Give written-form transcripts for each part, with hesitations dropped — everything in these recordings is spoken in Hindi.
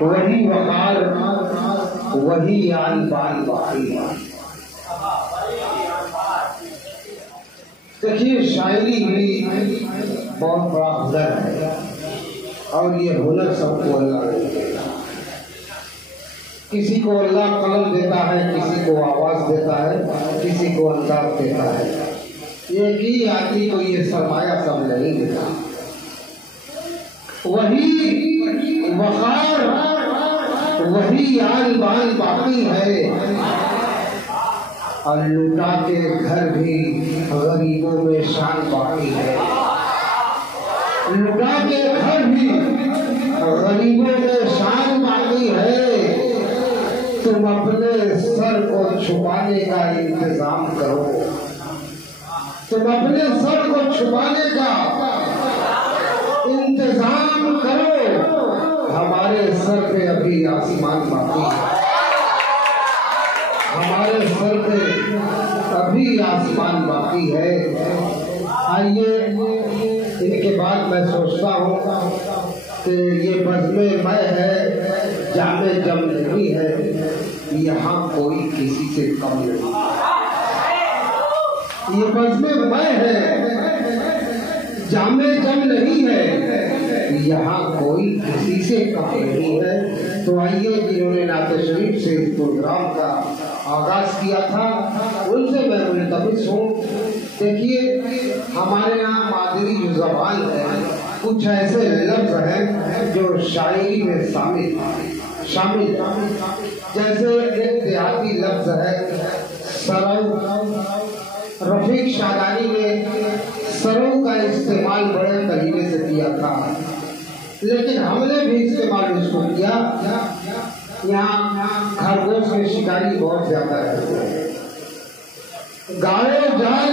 वही वकार वही आन बान बाकी। देखिए शायरी भी बहुत बड़ा हुनर है और ये हुनर सबको अल्लाह नहीं देता। किसी को अल्लाह कलम देता है, किसी को आवाज देता है, किसी को अंदाज देता है। एक ही आदमी को ये सरमाया सब नहीं देता। वही वकार वही आन बान बाकी है और लुटा के घर भी गरीबों में शान बाकी है। लुटा के घर भी गरीबों में शान बाकी है। तुम अपने सर को छुपाने का इंतजाम करो, तुम अपने सर को छुपाने का इंतजाम करो। हमारे सर पे अभी आसमान बाकी है, हमारे सर पे अभी आसमान बाकी है। आइए इनके बाद मैं सोचता हूँ कि ये बज़्मे मैं है, जामे जम नहीं है, यहाँ कोई किसी से कम नहीं। ये बज़्मे मैं है, जामे जम नहीं है, यहाँ कोई किसी से कम नहीं है। तो आइए जिन्होंने नाते शरीफ से इस प्रोग्राम का आगाज किया था उनसे मैं मुल्तमिस हूँ। देखिए हमारे यहाँ मादरी जो ज़बान है कुछ ऐसे लफ्ज़ हैं जो शायरी में शामिल जैसे एक देहाती लफ्ज़ है सरऊ। रफीक शादानी ने सरऊ का इस्तेमाल बड़े तरीके से किया था, लेकिन हमने भी इस्तेमाल उसको किया। यहाँ खरगोश में शिकारी बहुत ज्यादा रहते हैं। गाड़े जाल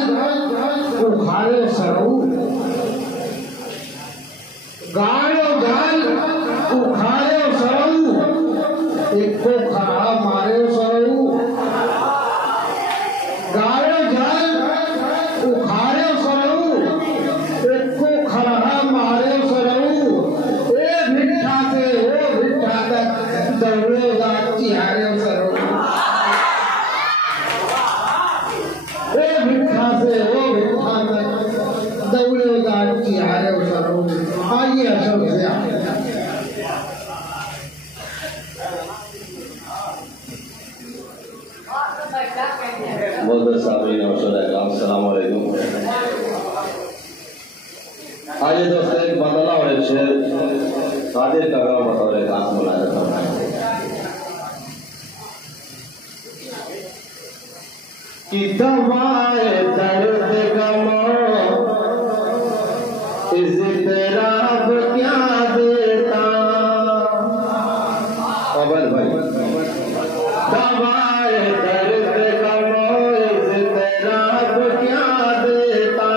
उखाड़े सरऊ, गाड़े जाल उखाड़े सरऊ, एक को खड़ा मारे सरऊ। गाड़े जाल उखाड़े सरऊ, एक को खड़ा मारे सरऊ। ए भिट्ठा से ओ भिट्ठा तक दौड़ेगा चिहारे सरऊ। ए भिट्ठा से ओ भिट्ठा तक दौड़ेगा चिहारे सरऊ। आइए अशोक से आइए दोस्तों एक बंदला और एक शेर कादिर का गाँव बतौर एक आंख बुला देता हूँ। कि दवाए दर्द गमो इज़्तिराब क्या देता। अवल भाई दवाए दर्द गमो इज़्तिराब क्या देता।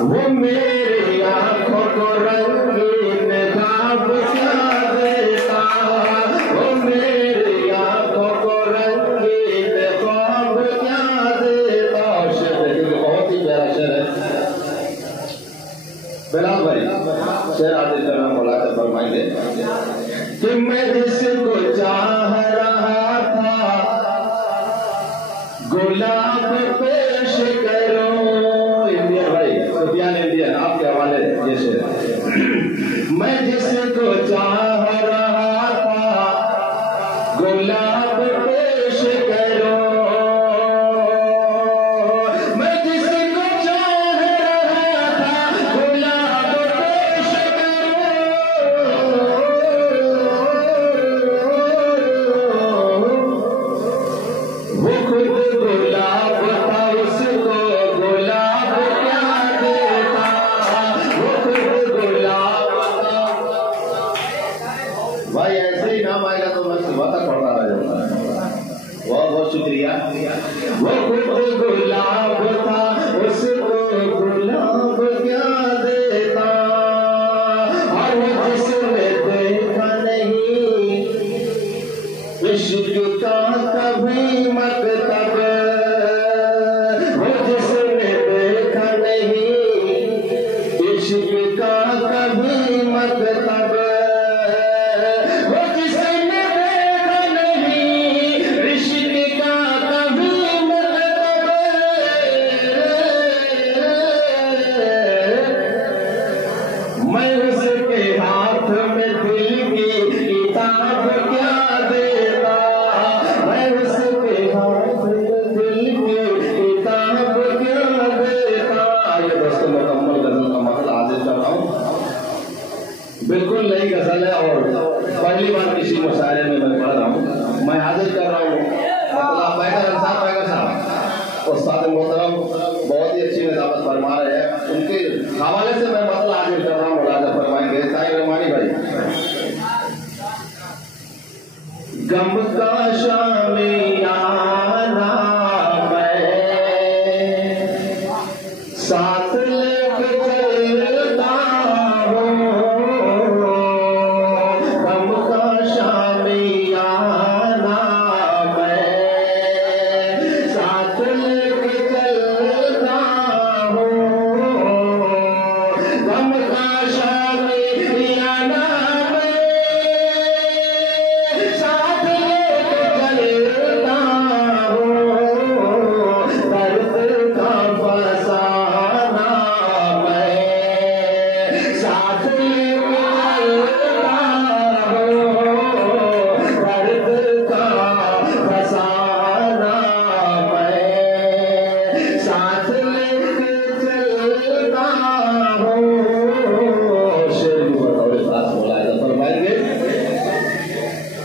वो मेरी आँखों को रंगीन ख्वाब क्या देता। वो मेरी आँखों को रंगीन ख्वाब क्या देता। शेर बहुत ही प्यारा शेर है। बिलाल भाई शेर आदिल करना बोला तो फरमाएंगे कि मैं जिसको चाह रहा था गुलाब पेश करो। इंडियन आपके हवाले जैसे मैं जिसको चाह रहा था गुलाब पेश करो। मैं जिसको चाह रहा था गुलाब पेश करो। वो खुद गुलाब था उसको गुलाब भाई ऐसे ही नाम आएगा तो मैं सुबह तक पढ़ता रह जाऊंगा। बहुत बहुत शुक्रिया। वो खुद गुलाब था उसको गुलाब क्या देता। और वो जिसने देखा नहीं इश्क का कभी उस्ताद मोहतरम बहुत ही अच्छी निजामत फरमा रहे हैं, उनके हवाले से मैं मसला हाजिर कर रहा हूँ, मुलाजा फरमाएंगे साहिब रहमानी भाई। गम का शामियाना मैं साथ लेके चलता हूँ, गम का शामियाना मैं साथ लेके चलता हूँ, गम का शामियाना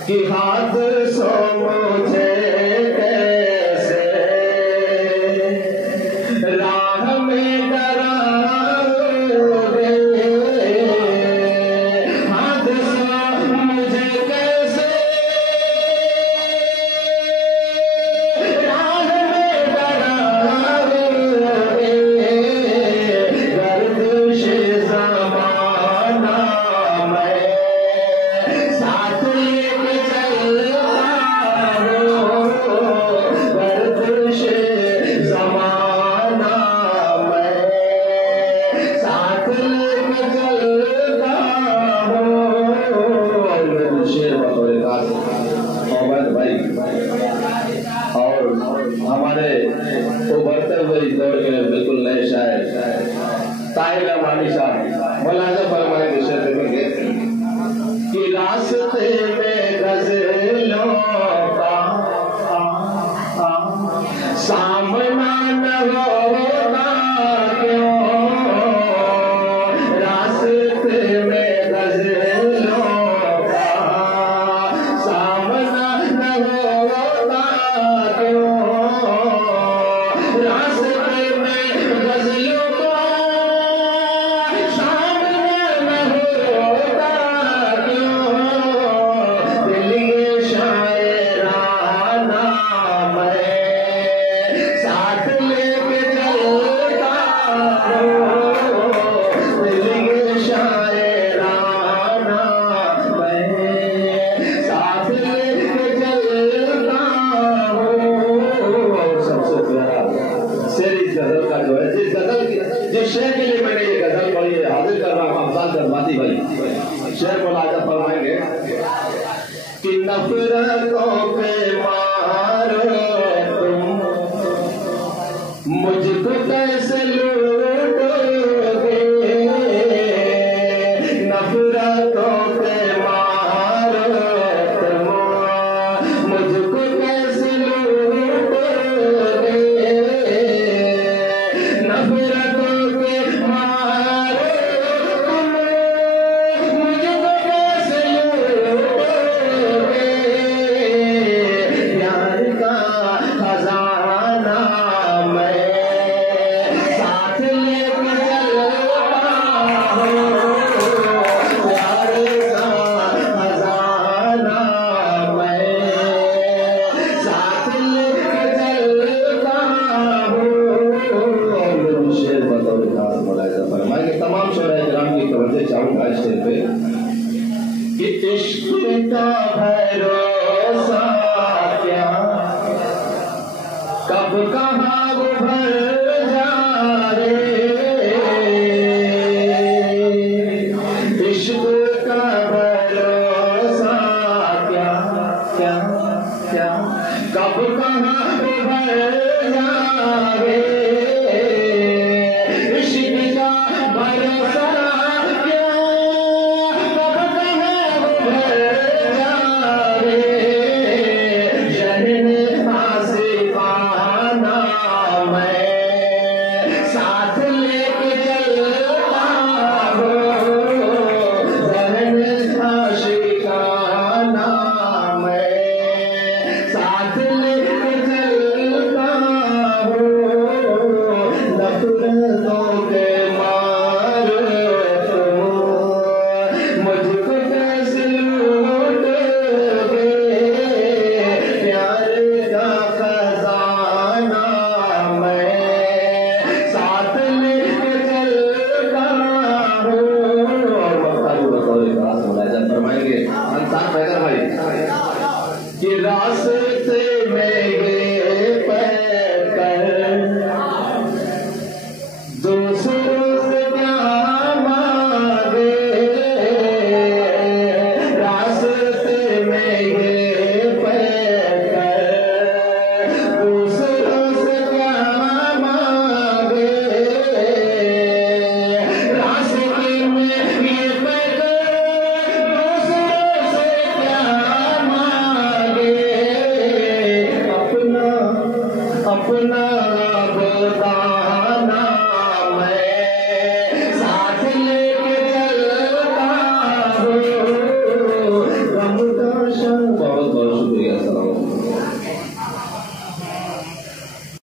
कि हाथ सो मुझे कैसे राह में डराओगे, हाथ सो मुझे कैसे राह में डराओगे, गर्दिश ज़माना मैं साथ लेके चलता हूँ, गर्दिश ज़माना मैं साथ लेके चलता हूँ। शेर बतौर खास मोहम्मद भाई और हमारे उभरते हुए इस दौर के बिल्कुल नए शायर ताहिर रहमानी साहब मुलाजा फरमाएंगे शेर में कि रास्ते में गज़लों का सामना न होगा क्यों, रास्ते में गज़लों का सामना न होगा क्यों, रास्ते में गज़लों का सामना न होगा क्यों, दिल ये शायराना मैं साथ लेके चलता हूँ, दिल ये शायराना मैं साथ लेके चलता हूँ। सबसे प्यारा शेर इस गजल का जो है, जिस शेर के लिए मैंने ये गजल पढ़ी है हाजिर कर रहा हूँ अफजाल जज्बाती भाई। शेर मुलाजा फरमाएंगे कि नफरतों के मारो तुम मुझको कैसे लूटोगे, नफरतों के मारो तुम मुझको कैसे लूटोगे, नफरतों के मारो तुम मुझको कैसे लूटोगे, प्यार का खजाना मैं साथ लेके चलता हूँ, प्यार का खजाना मैं साथ लेके चलता हूँ। शेर बतौर खास मुलाहिजा फरमाएंगे, तमाम शोराए किराम की तवज्जो चाहूंगा इस शेर पे कि इश्क का भरोसा क्या कब कहाँ उभर जाए, इश्क का भरोसा क्या क्या क्या कब कहाँ उभर जाए, इश्क का भरोसा क्या कब कहाँ उभर जाए, शहन आसिफाना मैं साथ लेके चलता हूँ, शहन आशिकाना मैं साथ लेके चलता से मैं